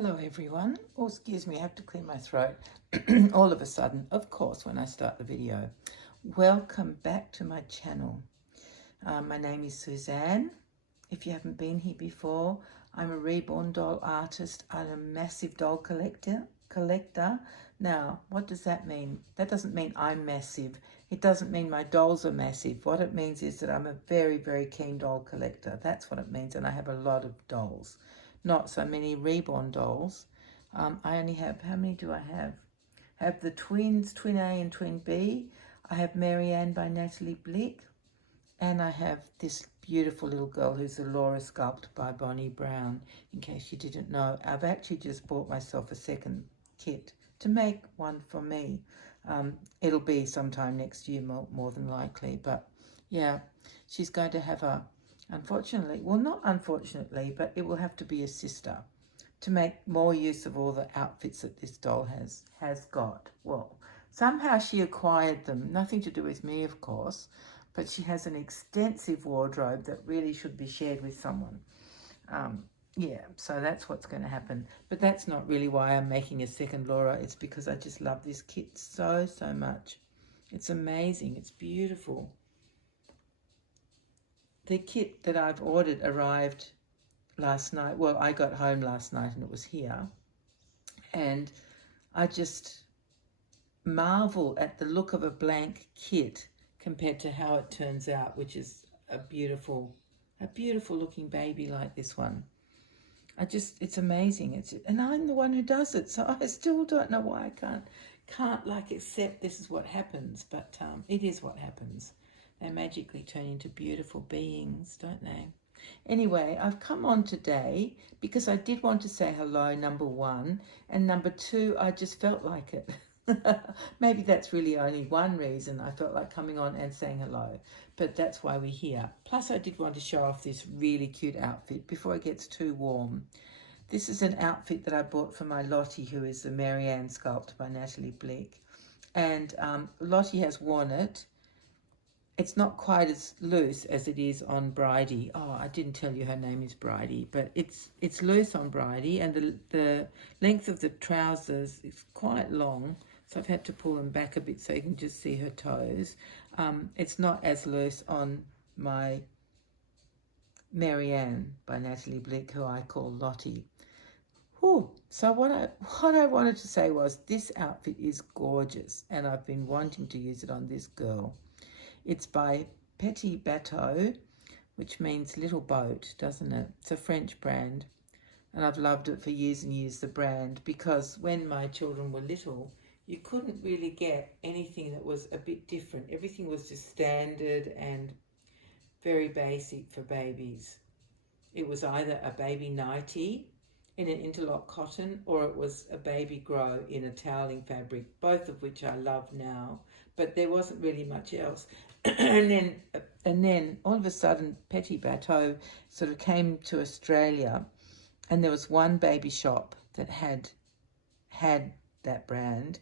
Hello everyone. Oh, excuse me, I have to clear my throat all of a sudden, of course, when I start the video. Welcome back to my channel. My name is Suzanne. If you haven't been here before, I'm a reborn doll artist. I'm a massive doll collector. Now, what does that mean? That doesn't mean I'm massive. It doesn't mean my dolls are massive. What it means is that I'm a very, very keen doll collector. That's what it means, and I have a lot of dolls. Not so many reborn dolls. I only have, how many do I have? I have the twins, Twin A and Twin B. I have Marianne by Natalie Blick. And I have this beautiful little girl who's a Laura sculpt by Bonnie Brown, in case you didn't know. I've actually just bought myself a second kit to make one for me. It'll be sometime next year, more than likely. But yeah, she's going to have a, unfortunately, well, not unfortunately, but it will have to be a sister to make more use of all the outfits that this doll has got. Well, somehow she acquired them, nothing to do with me, of course, but she has an extensive wardrobe that really should be shared with someone. Yeah, so that's what's going to happen. But that's not really why I'm making a second Laura. It's because I just love this kit so, so much. It's amazing. It's beautiful. The kit that I've ordered arrived last night. Well, I got home last night and it was here. And I just marvel at the look of a blank kit compared to how it turns out, which is a beautiful looking baby like this one. It's amazing. And I'm the one who does it, so I still don't know why I can't like accept this is what happens, but it is what happens. They magically turn into beautiful beings, don't they? Anyway, I've come on today because I did want to say hello, number one, and number two, I just felt like it. Maybe that's really only one reason I felt like coming on and saying hello, but that's why we're here. Plus, I did want to show off this really cute outfit before it gets too warm. This is an outfit that I bought for my Lottie, who is the Marianne sculpt by Natalie Blick. And Lottie has worn it. It's not quite as loose as it is on Bridie. Oh, I didn't tell you her name is Bridie, but it's loose on Bridie, and the length of the trousers is quite long, so I've had to pull them back a bit so you can just see her toes. It's not as loose on my Marianne by Natalie Blick, who I call Lottie. Whew. So what I wanted to say was this outfit is gorgeous, and I've been wanting to use it on this girl. It's by Petit Bateau, which means little boat, doesn't it? It's a French brand, and I've loved it for years and years, the brand, because when my children were little, you couldn't really get anything that was a bit different. Everything was just standard and very basic for babies. It was either a baby nightie in an interlock cotton, or it was a baby grow in a toweling fabric, both of which I love now, but there wasn't really much else. and then all of a sudden Petit Bateau sort of came to Australia, and there was one baby shop that had that brand.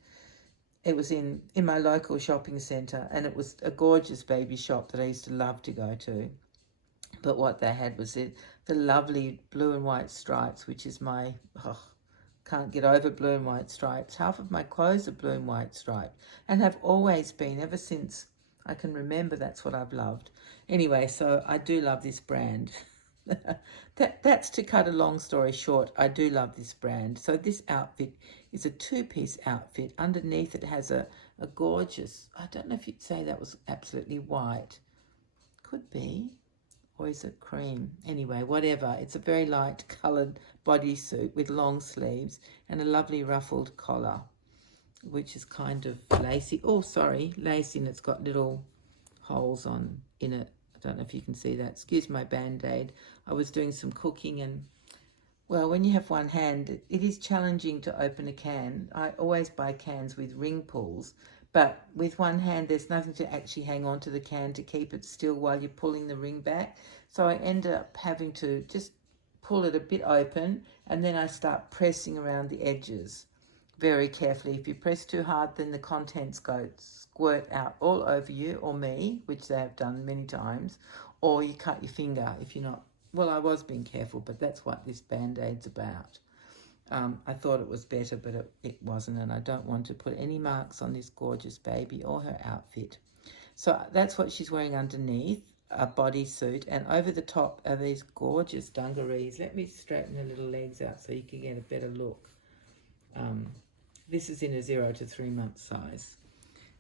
It was in my local shopping centre, and it was a gorgeous baby shop that I used to love to go to. But what they had was the lovely blue and white stripes, which is my, can't get over blue and white stripes. Half of my clothes are blue and white striped, and have always been, ever since I can remember. That's what I've loved. Anyway, so I do love this brand. That's to cut a long story short. I do love this brand. So this outfit is a two-piece outfit. Underneath it has a gorgeous, I don't know if you'd say that was absolutely white. Could be. Or is it cream? Anyway, whatever. It's a very light coloured bodysuit with long sleeves and a lovely ruffled collar, which is kind of lacy. Oh, sorry, lacy, and it's got little holes in it. I don't know if you can see that. Excuse my band-aid. I was doing some cooking, and well, when you have one hand, it is challenging to open a can. I always buy cans with ring pulls, but with one hand, there's nothing to actually hang on to the can to keep it still while you're pulling the ring back. So I end up having to just pull it a bit open, and then I start pressing around the edges very carefully. If you press too hard, then the contents squirt out all over you or me, which they have done many times, or you cut your finger if you're not. Well, I was being careful, but that's what this Band-Aid's about. I thought it was better, but it wasn't, and I don't want to put any marks on this gorgeous baby or her outfit. So that's what she's wearing underneath, a bodysuit, and over the top are these gorgeous dungarees. Let me straighten her little legs out so you can get a better look. This is in a 0 to 3 month size.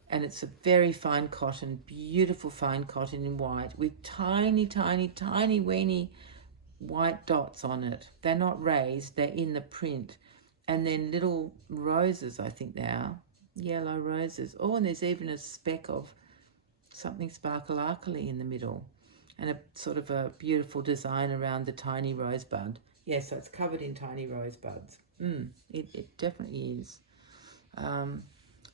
And it's a very fine cotton, beautiful fine cotton in white with tiny, tiny, tiny, weeny white dots on it. They're not raised, they're in the print. And then little roses, I think they are, yellow roses. Oh, and there's even a speck of something sparkle-arkly in the middle, and a sort of a beautiful design around the tiny rosebud. Yeah, so it's covered in tiny rosebuds. It definitely is.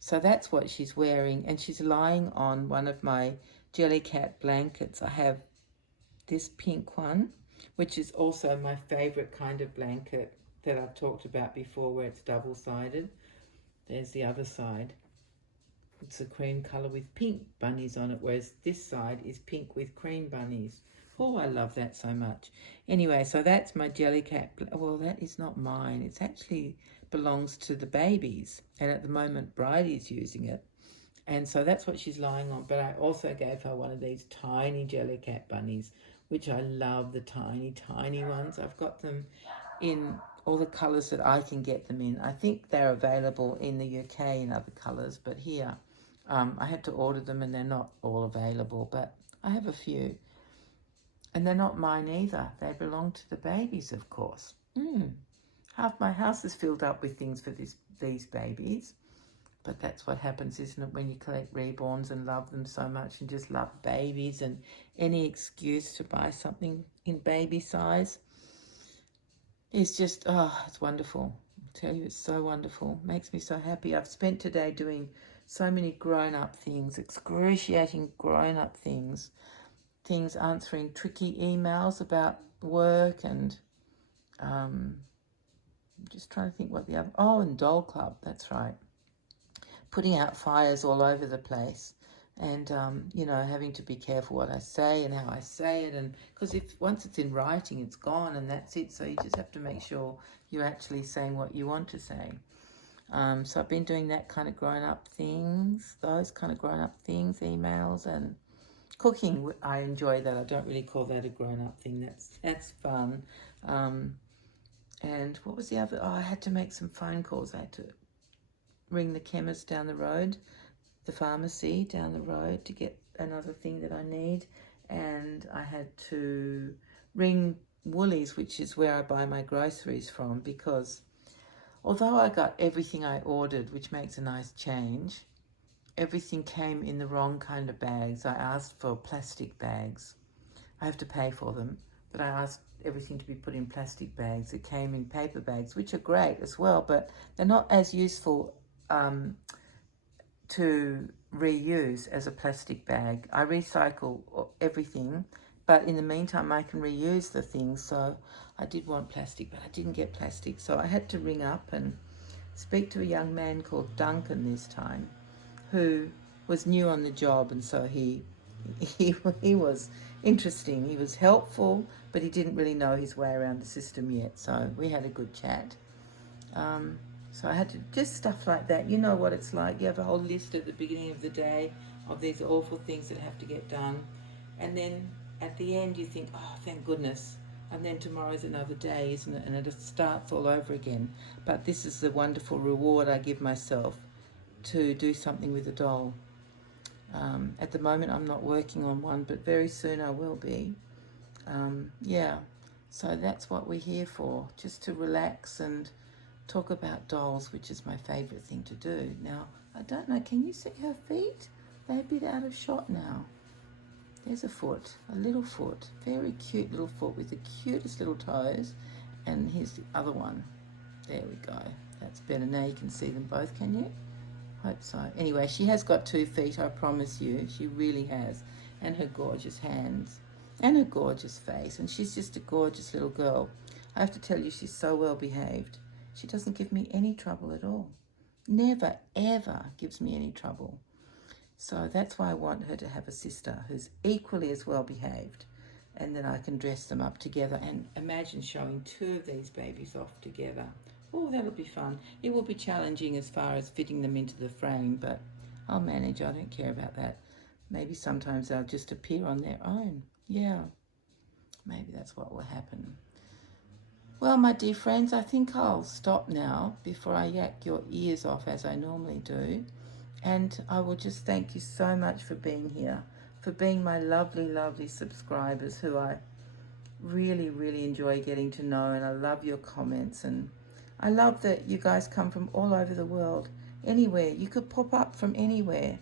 So that's what she's wearing, and she's lying on one of my Jellycat blankets. I have this pink one, which is also my favorite kind of blanket that I've talked about before, where it's double-sided. There's the other side. It's a cream colour with pink bunnies on it, whereas this side is pink with cream bunnies. Oh, I love that so much. Anyway, so that's my Jellycat. Well, that is not mine. It actually belongs to the babies, and at the moment Bridie's using it. And so that's what she's lying on. But I also gave her one of these tiny Jellycat bunnies, which I love, the tiny, tiny ones. I've got them in all the colours that I can get them in. I think they're available in the UK in other colours, but here I had to order them and they're not all available, but I have a few. And they're not mine either. They belong to the babies, of course. Half my house is filled up with things for these babies. But that's what happens, isn't it, when you collect reborns and love them so much and just love babies, and any excuse to buy something in baby size is just, oh, it's wonderful. I tell you, it's so wonderful. Makes me so happy. I've spent today doing so many grown-up things, excruciating grown-up things, answering tricky emails about work, and just trying to think what the other, and Doll Club, that's right. Putting out fires all over the place, and having to be careful what I say and how I say it, and because once it's in writing, it's gone and that's it. So you just have to make sure you're actually saying what you want to say. So I've been doing that kind of grown-up things, emails, and cooking. I enjoy that. I don't really call that a grown-up thing. That's fun. And what was the other? I had to make some phone calls. I had to ring the chemist down the road, the pharmacy down the road, to get another thing that I need. And I had to ring Woolies, which is where I buy my groceries from, because although I got everything I ordered, which makes a nice change, everything came in the wrong kind of bags. I asked for plastic bags. I have to pay for them, but I asked everything to be put in plastic bags. It came in paper bags, which are great as well, but they're not as useful to reuse as a plastic bag. I recycle everything, but in the meantime I can reuse the things. So I did want plastic, but I didn't get plastic, so I had to ring up and speak to a young man called Duncan this time, who was new on the job, and so he was interesting. He was helpful, but he didn't really know his way around the system yet, so we had a good chat. So I had to, just stuff like that. You know what it's like. You have a whole list at the beginning of the day of these awful things that have to get done. And then at the end you think, oh, thank goodness. And then tomorrow's another day, isn't it? And it starts all over again. But this is the wonderful reward I give myself to do something with a doll. At the moment I'm not working on one, but very soon I will be. So that's what we're here for, just to relax and talk about dolls, which is my favourite thing to do. Now, I don't know, can you see her feet? They're a bit out of shot now. There's a foot, a little foot, very cute little foot with the cutest little toes. And here's the other one. There we go. That's better. Now you can see them both, can you? Hope so. Anyway, she has got 2 feet, I promise you. She really has. And her gorgeous hands. And her gorgeous face. And she's just a gorgeous little girl. I have to tell you, she's so well behaved. She doesn't give me any trouble at all. Never, ever gives me any trouble. So that's why I want her to have a sister who's equally as well behaved. And then I can dress them up together. And imagine showing 2 of these babies off together. Oh, that'll be fun. It will be challenging as far as fitting them into the frame, but I'll manage. I don't care about that. Maybe sometimes they'll just appear on their own. Yeah, maybe that's what will happen. Well, my dear friends, I think I'll stop now before I yak your ears off as I normally do. And I will just thank you so much for being here, for being my lovely, lovely subscribers who I really, really enjoy getting to know, and I love your comments, and I love that you guys come from all over the world, anywhere. You could pop up from anywhere,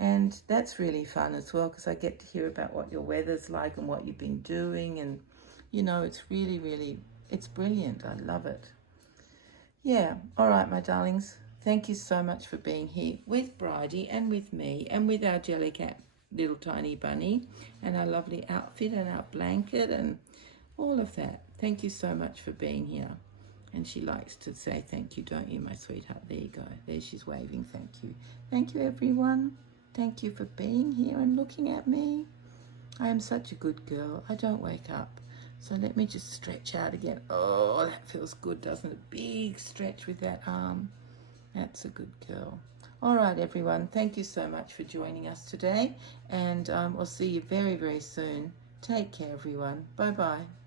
and that's really fun as well because I get to hear about what your weather's like and what you've been doing, and you know, it's really, really, it's brilliant. I love it. Yeah, all right, my darlings. Thank you so much for being here with Bridie and with me and with our Jellycat little tiny bunny and our lovely outfit and our blanket and all of that. Thank you so much for being here. And she likes to say thank you, don't you, my sweetheart? There you go. There she's waving. Thank you. Thank you, everyone. Thank you for being here and looking at me. I am such a good girl. I don't wake up. So let me just stretch out again. Oh, that feels good, doesn't it? Big stretch with that arm. That's a good girl. All right, everyone. Thank you so much for joining us today. And I'll see you very, very soon. Take care, everyone. Bye-bye.